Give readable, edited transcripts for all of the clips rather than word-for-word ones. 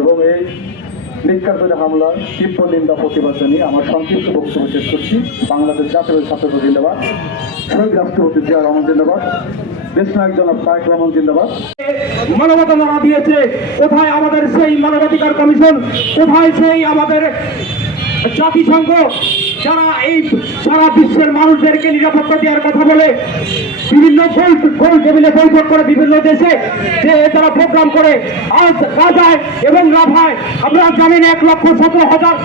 এবং এই নির্যাতনের হামলার তীব্র নিন্দা প্রতিবাদ জানিয়ে আমার সংক্ষিপ্ত বক্তব্য শেষ করছি। বাংলাদেশ জাতীয় ছাত্র জিন্দাবাদ, শহীদ রাষ্ট্রপতি জিয়া রহমান জিন্দাবাদ, দেশনায়ক জনাব তারেক রহমান জিন্দাবাদ। মানবতা নাড়া দিয়েছে, কোথায় আমাদের সেই মানবাধিকার কমিশন, কোথায় সেই আমাদের জাতিসংঘ যারা এই সারা বিশ্বের মানুষদেরকে নিরাপত্তা দেওয়ার কথা বলে, বিভিন্ন গোল টেবিলে বৈঠক করে বিভিন্ন দেশে যে তারা প্রোগ্রাম করে। আজ গাজায় এবং রাফায় আপনারা জানেন 1,17,000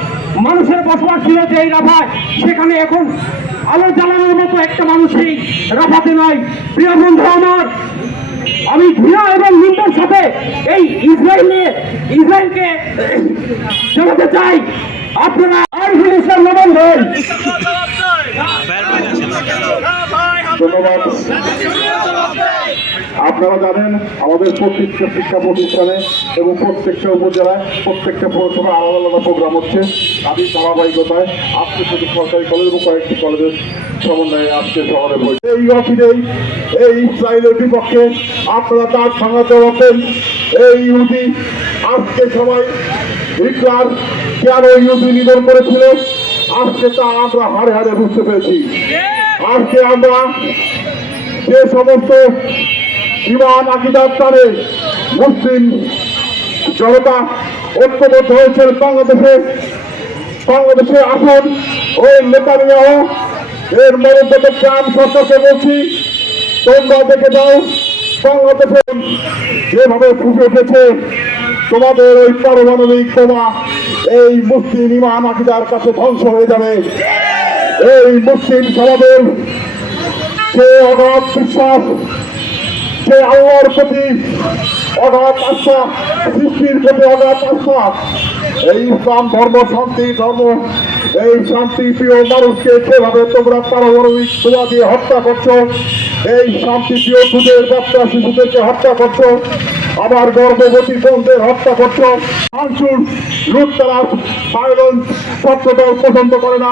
মানুষের বসবাস ছিল যে এই রাফায়, সেখানে এখন আলো জ্বালানোর মতো একটা মানুষই রাফাতে নয়। প্রিয় বন্ধু আমার, আমি ঘৃণা এবং নিন্দার সাথে এই ইসরায়েলকে জানাতে চাই, আপনারা আরিফুল ইসলাম নবম ভাই ধন্যবাদ। আপনারা জানেন আমাদের প্রত্যেকটা শিক্ষা প্রতিষ্ঠানে এবং প্রত্যেকটা উপজেলায় প্রত্যেকটা পৌরসভায় আলাদা আলাদা প্রোগ্রাম হচ্ছে। তাদের ধারাবাহিকতায় আজকে শুধু সরকারি কলেজ এবং কয়েকটি কলেজের সমন্বয়ে আজকে শহরে বলছে এই অফিসেই এই ইসরায়েলের বিপক্ষে আপনারা তার ভাঙাতে রাখেন। এই ইহুদি আজকে সবাই হিটলার কেন ইহুদি নিধন করেছিল, আজকে তা আমরা হাড়ে হাড়ে বুঝতে পেরেছি। আজকে আমরা যে সমস্ত ইমান আকিদার টানে মুসলিম জনতা ঐক্যবদ্ধ হয়েছে বাংলাদেশে আসুন ওই নেতানিয়াহু এর মনোযোগকে আমি সরকারকে বলছি, তোমরা দেখে যাও বাংলাদেশে যেভাবে ফুটে উঠেছে তোমাদের ওই পারমাণবিক বোমা এই মুসলিম ইমান আকিদার কাছে ধ্বংস হয়ে যাবে। এই মুসলিম সমাজের যে অগাধ বিশ্বাস, যে আল্লাহর প্রতি অগাধ আস্থা, সৃষ্টির প্রতি অগাধ আস্থা, এই ইসলাম ধর্ম শান্তি ধর্ম, এই শান্তি প্রিয় মানুষকে যেভাবে তোমরা পারমাণবিক বোমা দিয়ে হত্যা করছো, এই শান্তি প্রিয় দুধের বাচ্চা শিশুদেরকে হত্যা করছো, আবার গর্ভবতী বোনদের হত্যা করছো, ভাঙচুর লুটতরাজ ভায়োলেন্স ছাত্রদল পছন্দ করে না।